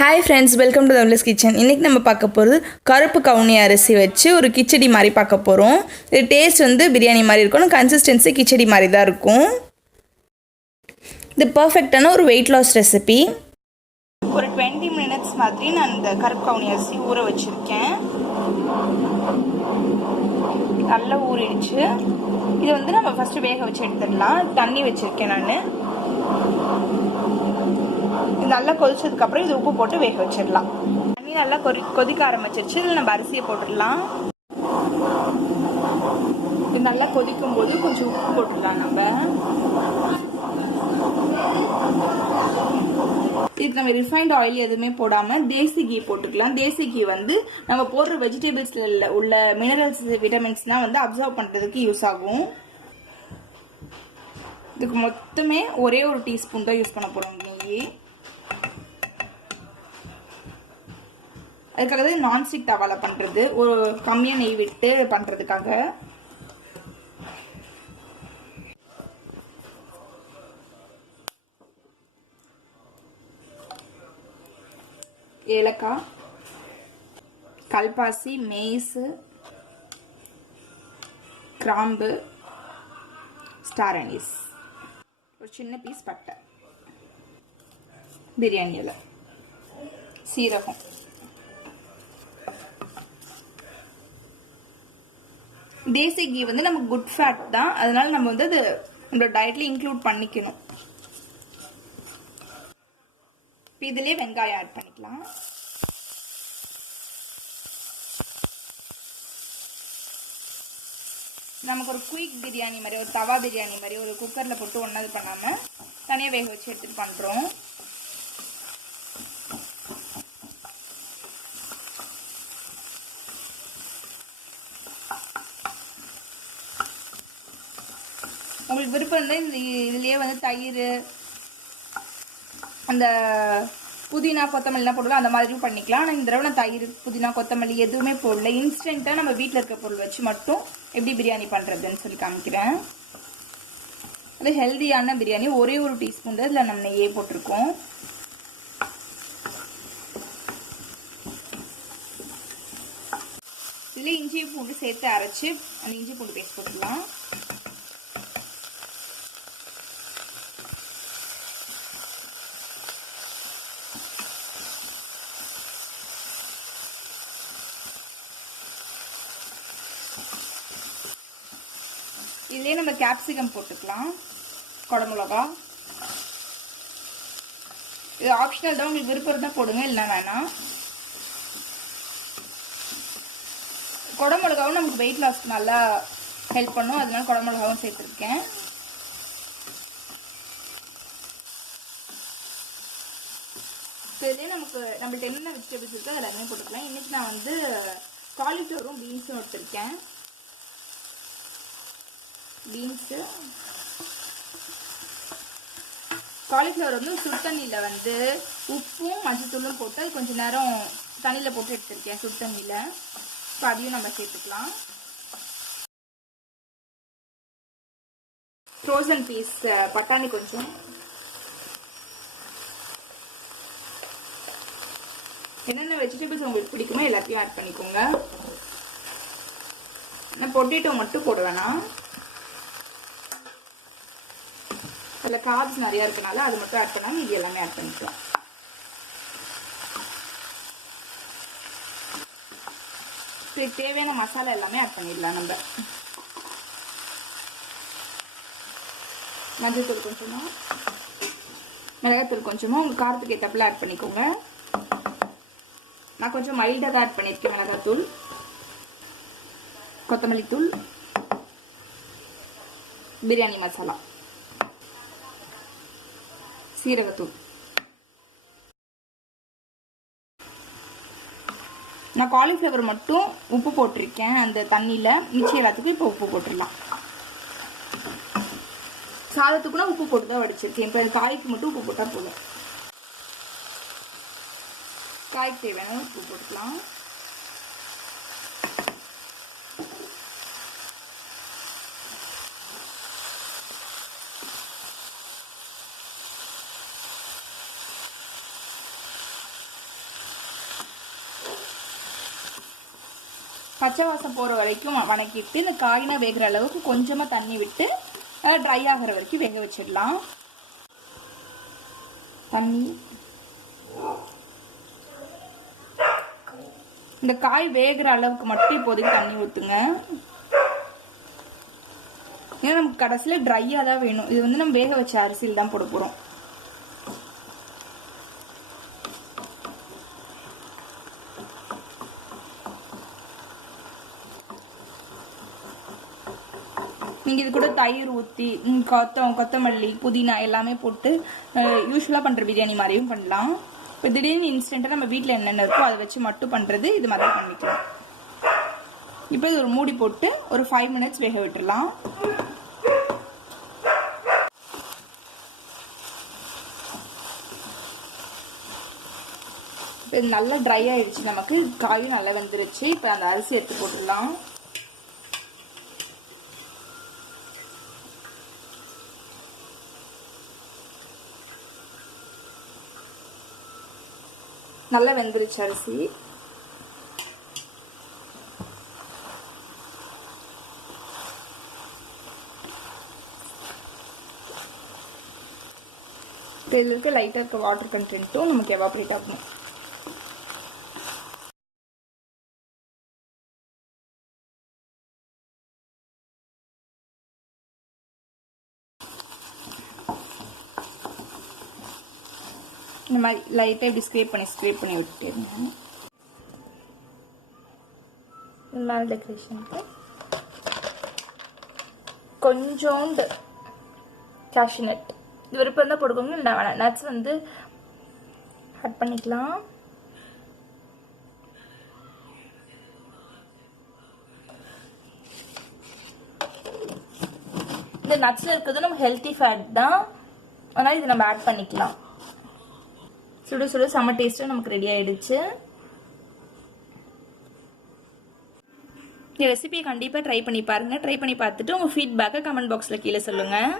Hi friends, welcome to தவ்லஸ் kitchen. இன்றைக்கி நம்ம பார்க்க போகிறது கருப்பு கவுனி அரிசி வச்சு ஒரு கிச்சடி மாதிரி பார்க்க போகிறோம். இது டேஸ்ட் வந்து பிரியாணி மாதிரி இருக்கும், கன்சிஸ்டன்சி கிச்சடி மாதிரி தான் இருக்கும். இது பர்ஃபெக்டான ஒரு வெயிட் லாஸ் ரெசிபி. ஒரு 20 மினிட்ஸ் மாதிரி நான் இந்த கருப்பு கவுனி அரிசி ஊற வச்சுருக்கேன். நல்லா ஊறிடுச்சு. இது வந்து நம்ம ஃபஸ்ட்டு வேக வச்சு எடுத்துடலாம். தண்ணி வச்சுருக்கேன் நான். இது நல்லா கொதிச்சதுக்கப்புறம் இது உப்பு போட்டு வேக வச்சிடலாம். தண்ணி நல்லா கொதிக்க ஆரம்பிச்சிருச்சு. இதில் நம்ம அரிசியை போட்டுடலாம். இது நல்லா கொதிக்கும் போது கொஞ்சம் உப்பு போட்டுடலாம். இதுக்கு நம்ம ரிஃபைண்ட் ஆயில் எதுவுமே போடாமல் தேசி கீ போட்டுக்கலாம். தேசி கீ வந்து நம்ம போடுற வெஜிடபிள்ஸில் உள்ள மினரல்ஸ் விட்டமின்ஸ்லாம் வந்து அப்சர்வ் பண்ணுறதுக்கு யூஸ் ஆகும். இதுக்கு மொத்தமே ஒரே ஒரு டீஸ்பூன் தான் யூஸ் பண்ண போகிறோம் நெய். அதுக்காக தான் நான்ஸ்டிக் தவால பண்ணுறது, ஒரு கம்மியாக நெய் விட்டு பண்ணுறதுக்காக. ஏலக்காய், கல்பாசி, மெய்ஸு, கிராம்பு, ஸ்டார் அனீஸ், ஒரு சின்ன பீஸ் பட்டை, பிரியாணி இலை, சீரகம். தேசி கீ வந்து நமக்கு குட் ஃபேட் தான், அதனால நம்ம வந்து அது நம்மளோட டயட்ல இன்க்ளூட் பண்ணிக்கணும். இதுலயே வெங்காயம் ஆட் பண்ணிக்கலாம். நமக்கு ஒரு குயிக் பிரியாணி மாதிரி, ஒரு தவா பிரியாணி மாதிரி ஒரு குக்கர்ல போட்டு ஒன்னது பண்ணாம தனியாக வேக வச்சு எடுத்துட்டு பண்றோம். உங்களுக்கு விருப்பம் இருந்தால் இந்த இதுலேயே வந்து தயிர், அந்த புதினா கொத்தமல்லிலாம் போடலாம், அந்த மாதிரியும் பண்ணிக்கலாம். ஆனால் இந்த தடவை நான் தயிர், புதினா, கொத்தமல்லி எதுவுமே போடல. இன்ஸ்டண்ட்டாக நம்ம வீட்டில் இருக்க பொருள் வச்சு மட்டும் எப்படி பிரியாணி பண்ணுறதுன்னு சொல்லி காமிக்கிறேன். அது ஹெல்தியான பிரியாணி. ஒரே ஒரு டீஸ்பூன் தான் இதில் நம்ம நெய்யே போட்டிருக்கோம். இதில் இஞ்சி பூண்டு சேர்த்து அரைச்சி அந்த இஞ்சி பூண்டு பேஸ்ட் போட்டுக்கலாம். இதுலேயே நம்ம கேப்சிகம் போட்டுக்கலாம், குடமிளகா. இது ஆப்ஷனல் தான், உங்களுக்கு விருப்பம் இருந்தால் போடுங்க, இல்லைன்னா வேணாம். குடமிளகாவும் நமக்கு வெயிட் லாஸ்க்கு நல்லா ஹெல்ப் பண்ணும், அதனால குடமிளகாவும் சேர்த்துருக்கேன். இதுலேயே நம்மள்ட்ட என்னென்ன வெஜிடபிள்ஸ் இருக்கோ அது எல்லாமே போட்டுக்கலாம். இன்னைக்கு நான் வந்து காலிஃப்ளவரும் பீன்ஸும் எடுத்திருக்கேன். பீன்ஸு, காலிஃப்ளவர் வந்து சுடு தண்ணியில் வந்து உப்பும் மஞ்சத்தூளும் போட்டு அது கொஞ்சம் நேரம் தண்ணியில் போட்டு எடுத்துருக்கேன், சுடு தண்ணியில். இப்போ அதையும் நம்ம சேர்த்துக்கலாம். ஃப்ரோசன் பீஸ் பட்டாணி கொஞ்சம், என்னென்ன வெஜிடபிள்ஸ் உங்களுக்கு பிடிக்குமோ எல்லாத்தையும் ஆட் பண்ணிக்கோங்க. நான் பொட்டேட்டோ மட்டும் போட வேணாம், அதில் கார்ப்ஸ் நிறையா இருக்கனால அது மட்டும் ஆட் பண்ணாமல் இது எல்லாமே ஆட் பண்ணிக்கலாம். இதுக்கு தேவையான மசாலா எல்லாமே ஆட் பண்ணிடலாம். நம்ம மஞ்சள்தூள் கொஞ்சமா, மிளகாத்தூள் கொஞ்சமா, உங்கள் காரத்துக்கு ஏற்றப்பல ஆட் பண்ணிக்கோங்க. நான் கொஞ்சம் மைல்டாக தான் ஆட் பண்ணியிருக்கேன். மிளகாத்தூள், கொத்தமல்லி தூள், பிரியாணி மசாலா, சீரகத்தூள். நான் காலிஃப்ளவர் மட்டும் உப்பு போட்டிருக்கேன் அந்த தண்ணியில், மிச்சம் எல்லாத்துக்கும் இப்போ உப்பு போட்டுடலாம். சாதத்துக்குள்ள உப்பு போட்டு தான் வடிச்சிருக்கேன். இப்போ அது காய்க்கு மட்டும் உப்பு போட்டால் போதும். காய்க்கு தேவையான உப்பு போட்டுக்கலாம். பச்சை வாசம் போகிற வரைக்கும் வணக்கிட்டு இந்த காயினா வேகிற அளவுக்கு கொஞ்சமாக தண்ணி விட்டு ட்ரை ஆகிற வரைக்கும் வேக வச்சிடலாம். தண்ணி இந்த காய் வேகிற அளவுக்கு மட்டும் இப்போதைக்கு தண்ணி ஊற்றுங்க. ஏன்னா நமக்கு கடைசியில் ட்ரையாக தான் வேணும். இது வந்து நம்ம வேக வச்ச அரிசியில் தான் போட போகிறோம். நீங்கள் இது கூட தயிர் ஊற்றி கொத்தமல்லி புதினா எல்லாமே போட்டு யூஸ்வலாக பண்ணுற பிரியாணி மாதிரியும் பண்ணலாம். இப்போ திடீர்னு இன்ஸ்டண்ட்டாக நம்ம வீட்டில் என்னென்ன இருக்கோ அதை வச்சு மட்டும் பண்ணுறது இது மாதிரி பண்ணிக்கலாம். இப்போ இது ஒரு மூடி போட்டு ஒரு 5 மினிட்ஸ் வேக விட்டுடலாம். இப்போ இது நல்லா ட்ரை ஆயிடுச்சு, நமக்கு காயும் நல்லா வெந்துருச்சு. இப்போ அந்த அரிசி எடுத்து போட்டுடலாம். நல்லா வெந்துருச்சு அரிசி. இதில் இருக்க லைட்டாக இருக்க வாட்டர் கண்டென்ட்டும் நமக்கு எவாப்ரேட் ஆகும். இந்த மாதிரி லைட்டாக இப்படி ஸ்க்ரேப் பண்ணி விட்டுருங்க. மேலே டெக்கரேஷனுக்கு கொஞ்சோண்டு கேஷ்யூ நட், இது விருப்பம் தான் போட்டுக்கோங்க, இல்லை வேணாம். நட்ஸ் வந்து ஆட் பண்ணிக்கலாம். இந்த நட்ஸில் இருக்கிறது நம்ம ஹெல்த்தி ஃபேட் தான், அதனால் இது நம்ம ஆட் பண்ணிக்கலாம். சுட சுட செம்ம டேஸ்ட்டாக நமக்கு ரெடி ஆயிடுச்சு. இந்த ரெசிபியை கண்டிப்பாக ட்ரை பண்ணி பாருங்கள். ட்ரை பண்ணி பார்த்துட்டு உங்கள் ஃபீட்பேக்கை கமெண்ட் பாக்ஸில் கீழே சொல்லுங்கள்.